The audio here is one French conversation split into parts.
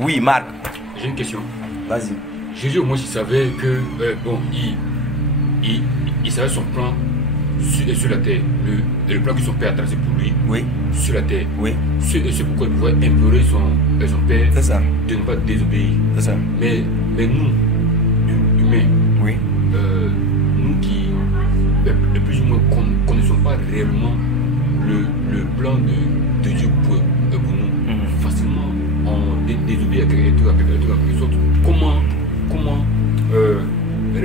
Oui, Marc. J'ai une question. Vas-y. Jésus, au moins, il savait que, il savait son plan sur la terre. Le plan que son père a tracé pour lui, Oui. sur la terre. Oui. C'est pourquoi il pouvait implorer son père C'est ça. de ne pas désobéir. C'est ça. Mais nous, humains, Oui. nous qui, de plus ou moins, connaissons pas réellement le plan de Dieu pour nous, facilement, on désobéit à quelque chose. Comment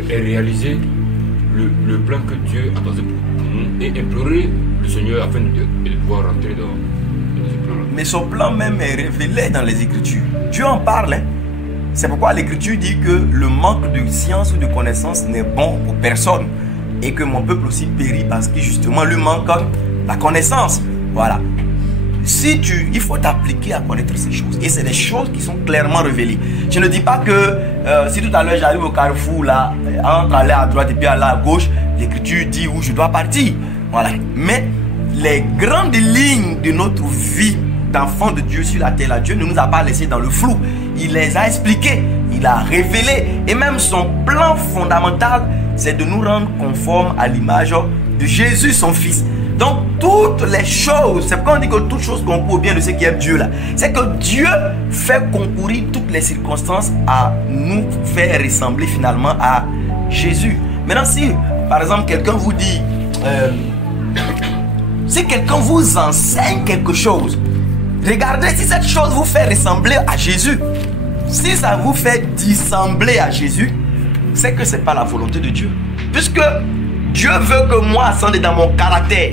réaliser le plan que Dieu a tracé pour nous et implorer le Seigneur afin de pouvoir rentrer dans ce plan-là. Mais son plan même est révélé dans les Écritures. Dieu en parle. Hein? C'est pourquoi l'Écriture dit que le manque de science ou de connaissance n'est bon pour personne. Et que mon peuple aussi périt parce que justement lui manque la connaissance. Voilà. Il faut t'appliquer à connaître ces choses. Et c'est des choses qui sont clairement révélées. Je ne dis pas que si tout à l'heure j'arrive au carrefour là, entre aller à droite et puis aller à gauche, l'Écriture dit où je dois partir. Voilà. Mais les grandes lignes de notre vie d'enfant de Dieu sur la terre, là, Dieu ne nous a pas laissé dans le flou. Il les a expliquées, il a révélé. Et même son plan fondamental, c'est de nous rendre conformes à l'image de Jésus, son Fils. Donc toutes les choses, c'est pourquoi on dit que toutes choses concourent au bien de ceux qui aiment Dieu là. C'est que Dieu fait concourir toutes les circonstances à nous faire ressembler finalement à Jésus. Maintenant si par exemple quelqu'un vous dit, si quelqu'un vous enseigne quelque chose, regardez si cette chose vous fait ressembler à Jésus. Si ça vous fait dissembler à Jésus, c'est que ce n'est pas la volonté de Dieu. Puisque Dieu veut que moi, ascende dans mon caractère,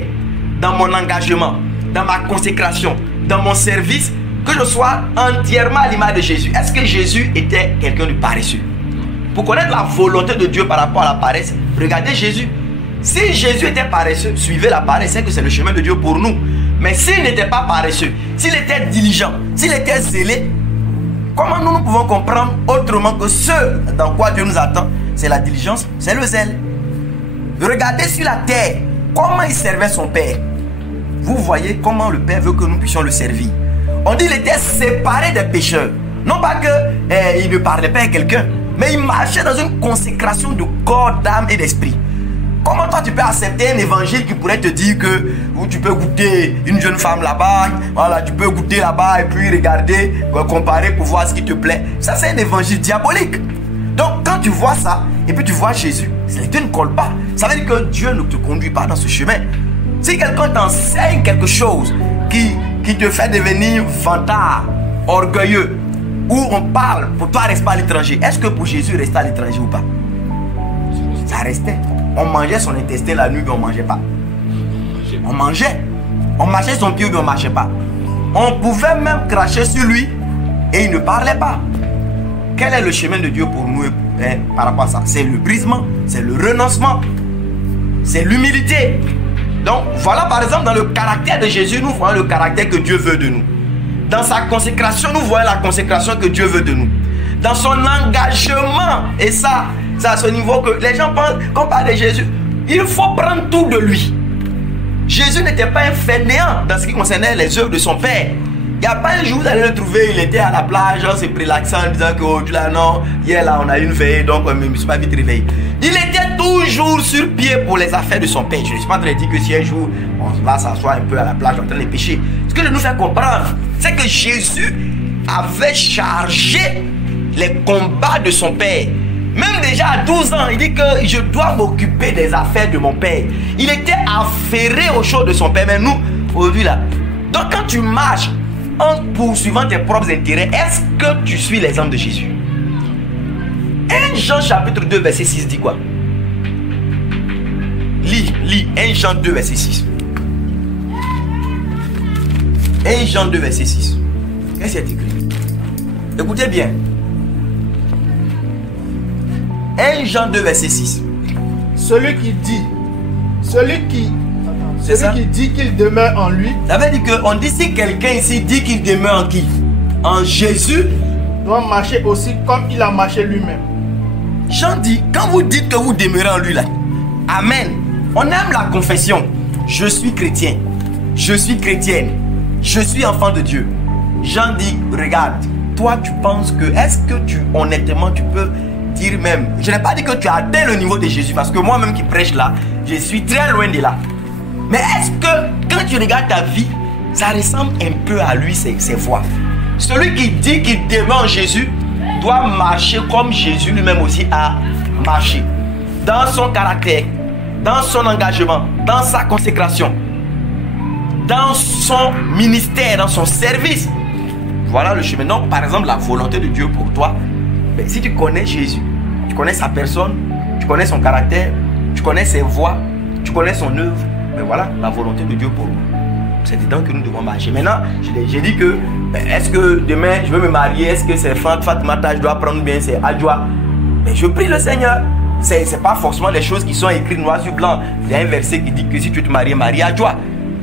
dans mon engagement, dans ma consécration, dans mon service, que je sois entièrement à l'image de Jésus. Est-ce que Jésus était quelqu'un de paresseux? Pour connaître la volonté de Dieu par rapport à la paresse, regardez Jésus. Si Jésus était paresseux, suivez la paresse, c'est que c'est le chemin de Dieu pour nous. Mais s'il n'était pas paresseux, s'il était diligent, s'il était zélé, comment nous pouvons comprendre autrement que ce dans quoi Dieu nous attend? C'est la diligence, c'est le zèle. Regardez sur la terre, comment il servait son Père. Vous voyez comment le Père veut que nous puissions le servir. On dit qu'il était séparé des pécheurs. Non pas qu'il ne parlait pas à quelqu'un, mais il marchait dans une consécration de corps, d'âme et d'esprit. Comment toi tu peux accepter un évangile qui pourrait te dire que tu peux goûter une jeune femme là-bas, voilà, tu peux goûter là-bas et puis regarder, comparer pour voir ce qui te plaît. Ça c'est un évangile diabolique. Donc quand tu vois ça et puis tu vois Jésus, Dieu ne colle pas. Ça veut dire que Dieu ne te conduit pas dans ce chemin. Si quelqu'un t'enseigne quelque chose qui te fait devenir vantard, orgueilleux, où on parle, pour toi reste pas à l'étranger, est-ce que pour Jésus rester à l'étranger ou pas? Ça restait. On mangeait son intestin la nuit, mais on ne mangeait pas. On mangeait. On marchait son pied, mais on ne marchait pas. On pouvait même cracher sur lui et il ne parlait pas. Quel est le chemin de Dieu pour nous par rapport à ça? C'est le brisement, c'est le renoncement, c'est l'humilité. Donc voilà par exemple dans le caractère de Jésus, nous voyons le caractère que Dieu veut de nous. Dans sa consécration, nous voyons la consécration que Dieu veut de nous. Dans son engagement, et ça c'est à ce niveau que les gens pensent qu'on parle de Jésus. Il faut prendre tout de lui. Jésus n'était pas un fainéant dans ce qui concernait les œuvres de son Père. Il n'y a pas un jour vous allez le trouver, il était à la plage, on s'est relaxant en disant que oh, là, non, hier là on a eu une veille, donc je ne me suis pas vite réveillé. Il était toujours sur pied pour les affaires de son Père. Je ne suis pas en train de dire que si un jour on va s'asseoir un peu à la plage en train de pécher. Ce que je nous fais comprendre, c'est que Jésus avait chargé les combats de son Père. Même déjà à 12 ans, il dit que je dois m'occuper des affaires de mon Père. Il était affairé aux choses de son Père. Mais nous, aujourd'hui là, donc quand tu marches en poursuivant tes propres intérêts, est-ce que tu suis l'exemple de Jésus? 1 Jean chapitre 2 verset 6 dit quoi? Lis 1 Jean 2 verset 6. 1 Jean 2 verset 6. Qu'est-ce qu'il y a écrit? Écoutez bien. 1 Jean 2 verset 6. Celui qui dit qu'il demeure en lui, Ça veut dire qu'on dit si quelqu'un ici dit qu'il demeure en qui? En Jésus, doit marcher aussi comme il a marché lui-même. Jean dit, quand vous dites que vous demeurez en lui là, Amen. On aime la confession. Je suis chrétien. Je suis chrétienne. Je suis enfant de Dieu. Jean dit, regarde, toi tu penses que, est-ce que honnêtement tu peux dire même, je n'ai pas dit que tu as atteint le niveau de Jésus, parce que moi-même qui prêche là, je suis très loin de là. Mais est-ce que quand tu regardes ta vie, ça ressemble un peu à lui, ses voies? Celui qui dit qu'il demeure en Jésus doit marcher comme Jésus lui-même aussi a marché. Dans son caractère, dans son engagement, dans sa consécration, dans son ministère, dans son service. Voilà le chemin. Donc, par exemple, la volonté de Dieu pour toi, ben, si tu connais Jésus, tu connais sa personne, tu connais son caractère, tu connais ses voies, tu connais son œuvre, ben voilà la volonté de Dieu pour nous. C'est dedans que nous devons marcher. Maintenant, j'ai dit que, ben, est-ce que demain je veux me marier, est-ce que c'est Fatimata, je dois prendre bien, c'est Adjoa? Ben, je prie le Seigneur. C'est pas forcément les choses qui sont écrites noir sur blanc. Il y a un verset qui dit que si tu te maries, marie Adjoa.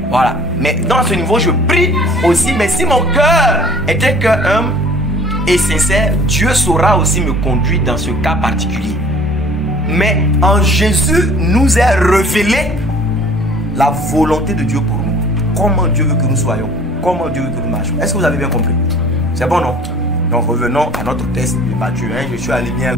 Voilà. Mais dans ce niveau, je prie aussi. Mais si mon cœur était cœur humble et sincère, Dieu saura aussi me conduire dans ce cas particulier. Mais en Jésus nous est révélé la volonté de Dieu pour nous. Comment Dieu veut que nous soyons. Comment Dieu veut que nous marchions. Est-ce que vous avez bien compris? C'est bon, non? Donc revenons à notre test de Matthieu. Je suis allé bien.